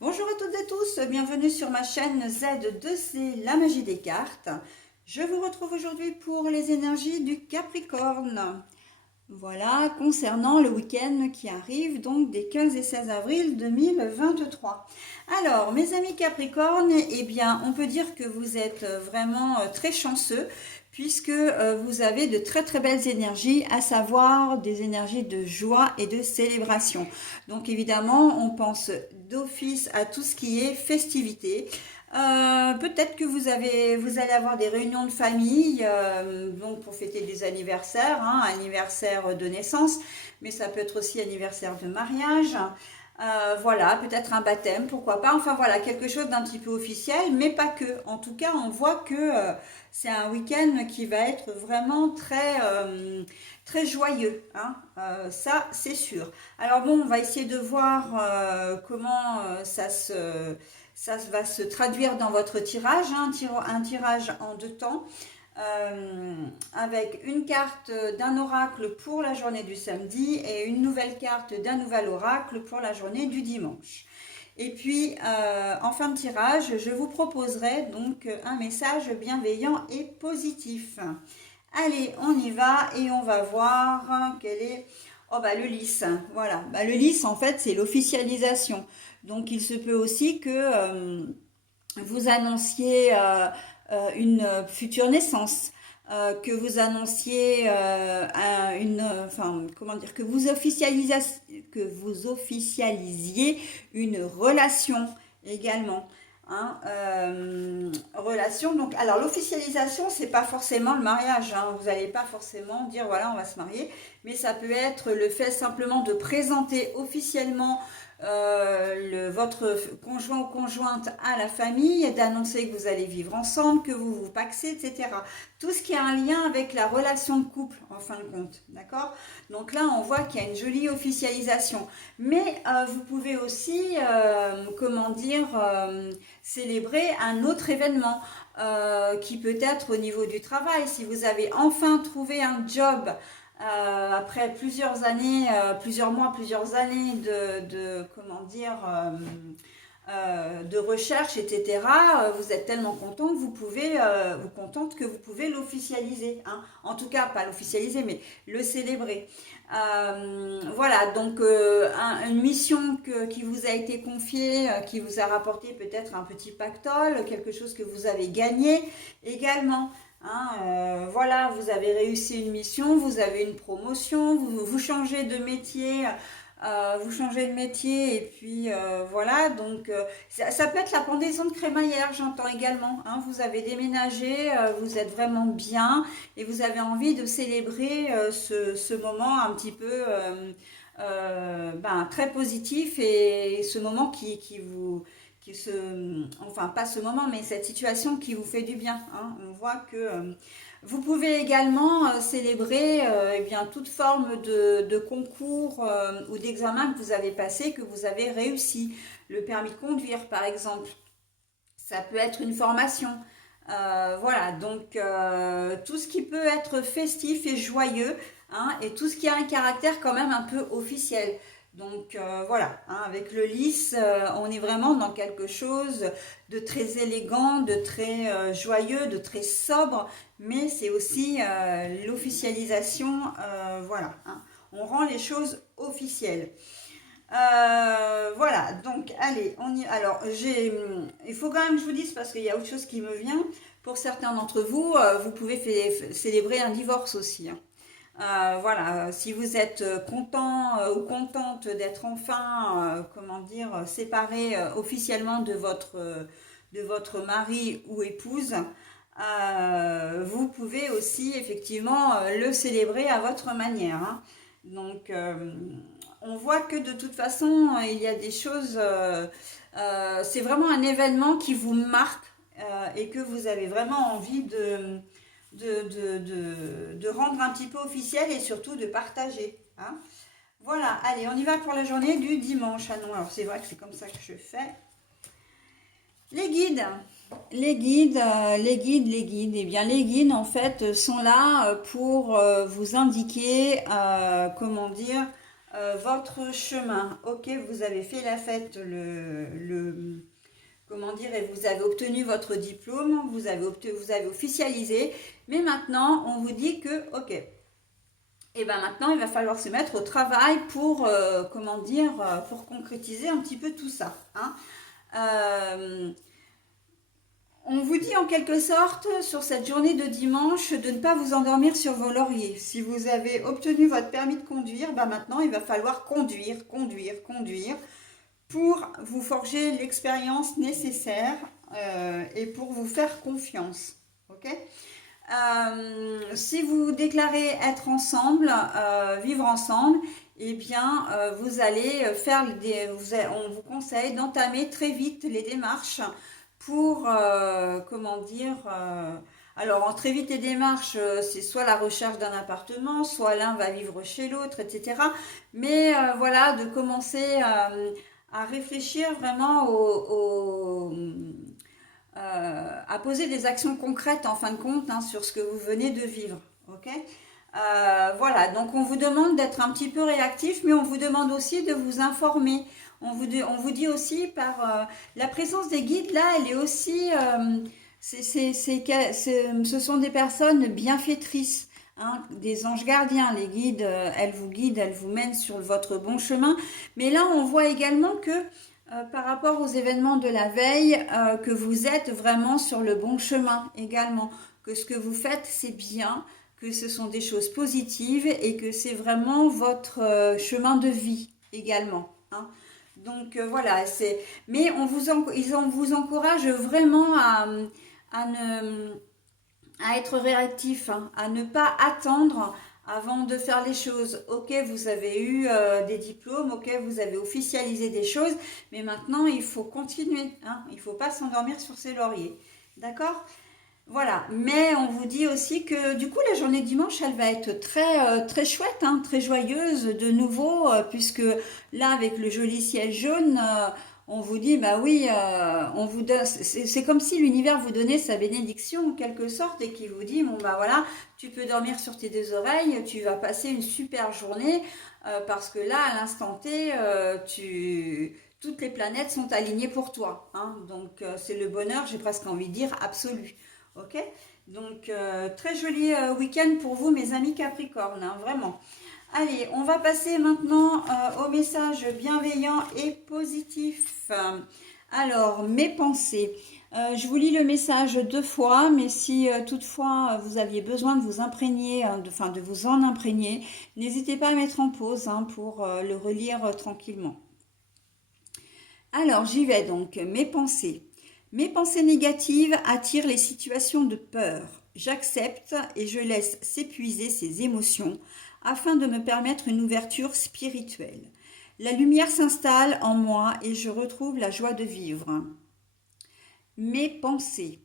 Bonjour à toutes et tous, bienvenue sur ma chaîne Z2C, la magie des cartes. Je vous retrouve aujourd'hui pour les énergies du Capricorne. Voilà, concernant le week-end qui arrive, donc des 15 et 16 avril 2023. Alors, mes amis Capricorne, eh bien, on peut dire que vous êtes vraiment très chanceux, puisque vous avez de très très belles énergies, à savoir des énergies de joie et de célébration. Donc évidemment, on pense d'office à tout ce qui est festivité. Peut-être que vous allez avoir des réunions de famille, donc pour fêter des anniversaires, hein, anniversaire de naissance, mais ça peut être aussi anniversaire de mariage. Voilà, peut-être un baptême, pourquoi pas. Enfin voilà, quelque chose d'un petit peu officiel, mais pas que. En tout cas, on voit que c'est un week-end qui va être vraiment très joyeux, hein. Ça, c'est sûr. Alors bon, on va essayer de voir comment ça va se traduire dans votre tirage, hein, un tirage en deux temps. Avec une carte d'un oracle pour la journée du samedi et une nouvelle carte d'un nouvel oracle pour la journée du dimanche. Et puis, en fin de tirage, je vous proposerai donc un message bienveillant et positif. Allez, on y va et on va voir quel est... Oh bah le lys, voilà. Bah, le lys, en fait, c'est l'officialisation. Donc, il se peut aussi que vous annonciez une future naissance, que vous annonciez comment dire, que vous officialisiez une relation également. Hein, relation, donc, alors l'officialisation, c'est pas forcément le mariage, hein, vous n'allez pas forcément dire voilà, on va se marier, mais ça peut être le fait simplement de présenter officiellement votre conjoint ou conjointe à la famille, d'annoncer que vous allez vivre ensemble, que vous vous pacsez, etc. Tout ce qui a un lien avec la relation de couple, en fin de compte, d'accord? Donc là, on voit qu'il y a une jolie officialisation. Mais vous pouvez aussi, comment dire, célébrer un autre événement qui peut être au niveau du travail. Si vous avez enfin trouvé un job après plusieurs années, plusieurs mois, plusieurs années comment dire, de recherche, etc., vous êtes tellement content que vous pouvez, ou contente que vous pouvez l'officialiser, hein. En tout cas, pas l'officialiser, mais le célébrer. Voilà, donc une mission qui vous a été confiée, qui vous a rapporté peut-être un petit pactole, quelque chose que vous avez gagné également. Hein, voilà, vous avez réussi une mission, vous avez une promotion, vous changez de métier, et puis voilà, donc ça peut être la pendaison de crémaillère, j'entends également, hein. Vous avez déménagé, vous êtes vraiment bien et vous avez envie de célébrer ce moment un petit peu très positif et ce moment enfin pas ce moment, mais cette situation qui vous fait du bien, hein. On voit que vous pouvez également célébrer eh bien, toute forme de concours ou d'examen que vous avez passé, que vous avez réussi. Le permis de conduire, par exemple. Ça peut être une formation. Voilà, donc tout ce qui peut être festif et joyeux, hein, et tout ce qui a un caractère quand même un peu officiel. Donc voilà, hein, avec le lys, on est vraiment dans quelque chose de très élégant, de très joyeux, de très sobre, mais c'est aussi l'officialisation, voilà, hein. On rend les choses officielles. Voilà, donc allez, alors il faut quand même que je vous dise parce qu'il y a autre chose qui me vient. Pour certains d'entre vous, vous pouvez célébrer un divorce aussi, hein. Voilà, si vous êtes content ou contente d'être enfin, comment dire, séparé officiellement de votre mari ou épouse, vous pouvez aussi effectivement le célébrer à votre manière, hein. Donc, on voit que de toute façon, il y a des choses, c'est vraiment un événement qui vous marque et que vous avez vraiment envie de rendre un petit peu officiel et surtout de partager, hein. Voilà, allez, on y va pour la journée du dimanche. Ah non, alors c'est vrai que c'est comme ça que je fais. Les guides, eh bien les guides en fait sont là pour vous indiquer, comment dire, votre chemin. Ok, vous avez fait la fête comment dire, et vous avez obtenu votre diplôme, vous avez officialisé, mais maintenant on vous dit que, ok, et ben maintenant il va falloir se mettre au travail pour, comment dire, pour concrétiser un petit peu tout ça. Hein. Euh, on vous dit en quelque sorte sur cette journée de dimanche de ne pas vous endormir sur vos lauriers. Si vous avez obtenu votre permis de conduire, ben maintenant il va falloir conduire, conduire, conduire pour vous forger l'expérience nécessaire et pour vous faire confiance. Ok. Si vous déclarez être ensemble, vivre ensemble, eh bien, vous allez on vous conseille d'entamer très vite les démarches pour, comment dire, alors en très vite les démarches, c'est soit la recherche d'un appartement, soit l'un va vivre chez l'autre, etc. Mais voilà, de commencer à réfléchir vraiment à poser des actions concrètes en fin de compte hein, sur ce que vous venez de vivre. Ok. Voilà, donc on vous demande d'être un petit peu réactif, mais on vous demande aussi de vous informer. On vous dit aussi par la présence des guides, là, elle est aussi, ce sont des personnes bienfaitrices. Hein, des anges gardiens, les guides, guident, elles vous mènent sur votre bon chemin. Mais là, on voit également que par rapport aux événements de la veille, que vous êtes vraiment sur le bon chemin également, que ce que vous faites c'est bien, que ce sont des choses positives et que c'est vraiment votre chemin de vie également. Hein. Donc voilà, mais on vous encourage vraiment à être réactif, hein, à ne pas attendre avant de faire les choses. Ok, vous avez eu des diplômes, ok, vous avez officialisé des choses, mais maintenant il faut continuer. Hein, il ne faut pas s'endormir sur ses lauriers. D'accord. Voilà, mais on vous dit aussi que du coup la journée de dimanche elle va être très chouette, hein, très joyeuse de nouveau, puisque là avec le joli ciel jaune, on vous dit bah oui, on vous donne, c'est comme si l'univers vous donnait sa bénédiction en quelque sorte et qui vous dit bon bah voilà, tu peux dormir sur tes deux oreilles, tu vas passer une super journée parce que là à l'instant T, toutes les planètes sont alignées pour toi, hein, donc c'est le bonheur, j'ai presque envie de dire absolu. Ok. Donc très joli week-end pour vous mes amis Capricorne, hein, vraiment. Allez, on va passer maintenant au message bienveillant et positif. Alors, mes pensées. Je vous lis le message 2 fois, mais si toutefois vous aviez besoin de vous imprégner, de vous en imprégner, n'hésitez pas à mettre en pause hein, pour le relire tranquillement. Alors, j'y vais donc. Mes pensées. Mes pensées négatives attirent les situations de peur. J'accepte et je laisse s'épuiser ces émotions afin de me permettre une ouverture spirituelle. La lumière s'installe en moi et je retrouve la joie de vivre. Mes pensées.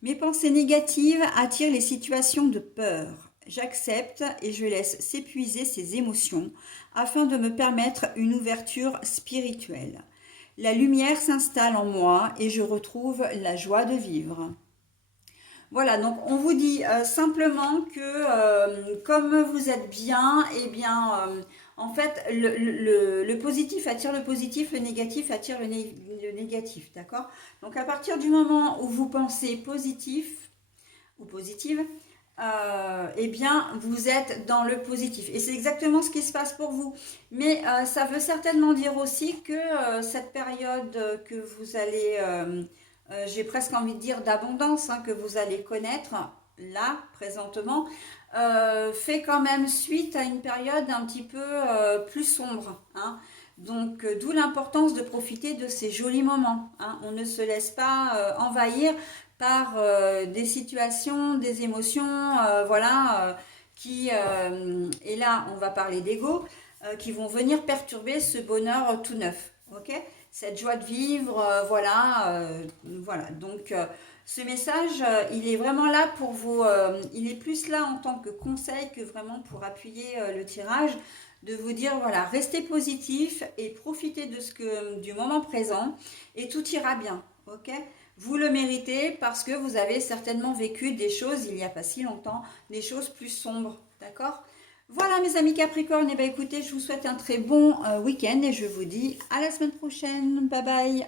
Mes pensées négatives attirent les situations de peur. J'accepte et je laisse s'épuiser ces émotions afin de me permettre une ouverture spirituelle. La lumière s'installe en moi et je retrouve la joie de vivre. Voilà, donc on vous dit simplement que comme vous êtes bien, eh bien, en fait, le positif attire le positif, le négatif attire le négatif, d'accord? Donc à partir du moment où vous pensez positif ou positive, eh bien, vous êtes dans le positif. Et c'est exactement ce qui se passe pour vous. Mais ça veut certainement dire aussi que cette période que vous allez, j'ai presque envie de dire d'abondance, hein, que vous allez connaître là, présentement, fait quand même suite à une période un petit peu plus sombre. Hein. Donc, d'où l'importance de profiter de ces jolis moments. Hein. On ne se laisse pas envahir par des situations, des émotions, voilà, et là on va parler d'ego, qui vont venir perturber ce bonheur tout neuf, ok? Cette joie de vivre, voilà. Donc ce message, il est vraiment là pour vous, il est plus là en tant que conseil que vraiment pour appuyer le tirage, de vous dire voilà, restez positif et profitez du moment présent et tout ira bien, ok? Vous le méritez parce que vous avez certainement vécu des choses il n'y a pas si longtemps, des choses plus sombres, d'accord? Voilà mes amis Capricorne, et bien écoutez, je vous souhaite un très bon week-end et je vous dis à la semaine prochaine. Bye bye.